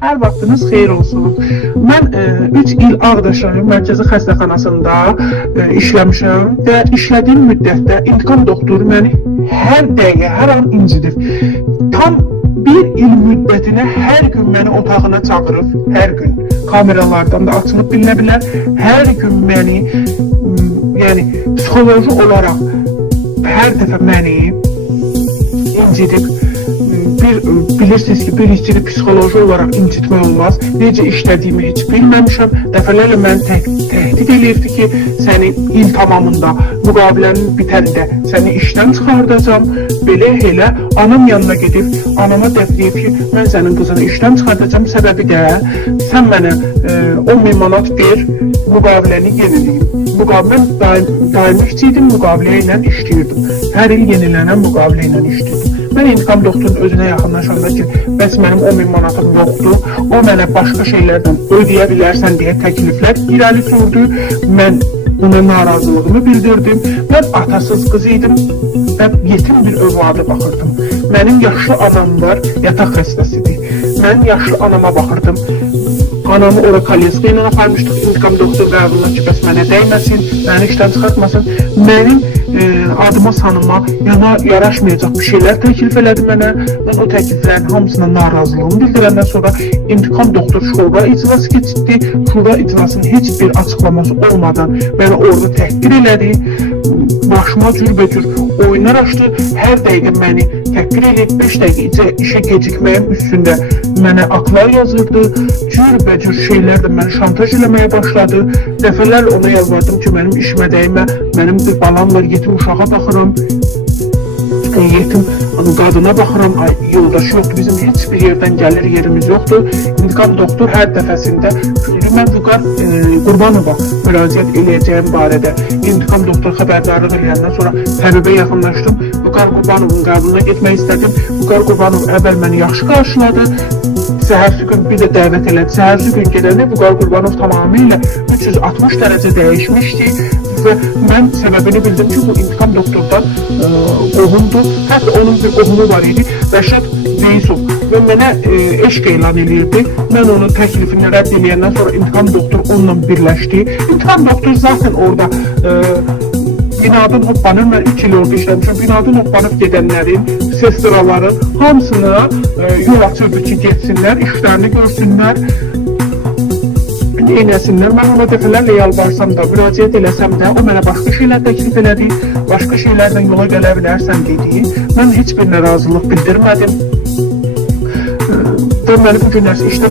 Hər vaxtınız xeyir olsun. Mən 3 il Ağdaş rayon mərkəzi xəstəxanasında işləmişəm və işlədiyim müddətdə intikam doktoru məni hər dəqiqə, hər an incidir. Tam 1 il müddətinə hər gün məni otağına çağırıb, hər gün kameralardan da açılıb bilinə bilər, hər gün məni, yəni psixoloji olaraq hər dəfə məni incidib. Bilirsiniz ki, bir işçini psixoloji olaraq incitmək olmaz. Necə işlədiyimi heç bilməmişəm. Dəfələrlə məni təhdid edirdi ki, səni il tamamında, müqavilənin bitəndə səni işdən çıxardacam. Belə elə anam yanına gedib, anama deyib ki, mən sənin qızını işdən çıxardacam. Səbəbi də sən mənə 10.000 manat ver, müqaviləni yeniləyim. Mən daimi işçiydim, müqavilə ilə işləyirdim. Hər il yenilənən müqavilə ilə işləyirdim. Mən intikam doktorun özünə yaxınlaşanda ki, bəs mənim 10.000 manatım yoxdur, o mənə başqa şeylərdən ödəyə bilərsən deyə təkliflər irəli sürdü. Mən ona narazılığımı bildirdim. Mən atasız qız idim və yetim bir övlada baxırdım. Mənim yaşlı anam var, yataq xəstəsidir. Mən yaşlı anama baxırdım. Anamı ora kolyeska ilə aparmışdıq, intikam doktor qəbuluna ki, bəs mənə dəyməsin, məni işdən çıxartmasın. Mənim adıma sanıma yaraşmayacaq bir şeylər təklif elədi mənə. Mən o təkliflərin hamısına narazılığımı bildirəndən sonra intikam doktor şura iclası keçirdi. Şura iclasının heç bir açıqlaması olmadan məni orada təhqir elədi. Başıma cürbəcür oyunlar açdı. Hər dəqiqə məni təhqir eləyib, 5 dəqiqə işə gecikməyim üstündə mənə aklar yazırdı. Cürbəcür şeylərlə məni şantaj eləməyə başladı. Dəfələrlə ona yalvardım ki, mənim işimə dəymə, mənim bir balam var, yetim uşağa baxıram, yetim qadına baxıram, yoldaşı yoxdur, bizim heç bir yerdən gəlir yerimiz yoxdur. İntikam doktor hər dəfəsində mən Vüqar Qurbanova müraciət eləyəcəyim barədə intikam doktor xəbərdarlıq eləyəndən sonra təbibə yaxınlaşdım. Vüqar Qurbanovun qəbuluna getmək istədim. Vüqar Qurbanov əvvəl məni yaxşı qarşıladı. Səhərsi gün bir də dəvət elədi. Səhərsi gün gedəndə Vüqar Qurbanov tamamilə 360 dərəcə dəyişmişdi və mən səbəbini bildim ki, bu intikam doktordan qohumdur. Hətta onun bir qohumu var idi, Rəşad Reisov və mənə eşq elan edirdi. Mən onun təklifini rədd eləyəndən sonra intikam doktor onunla birləşdi. İntikam doktor zaten orada binadan hoppanır, mən 2 il orada işləmişəm. Binadan hoppanıb gedənlərin, sestraların hamısına yol açırdı ki, getsinlər, işlərini görsünlər, eynəsinlər. Mən ona dəfələrlə yalvarsam da, müraciət eləsəm də, o mənə başqa şeylər təklif elədi, başqa şeylərdən yola gələ bilərsən dediyi. Mən heç birinə razılıq bildirmədim və məni bu günlər işlə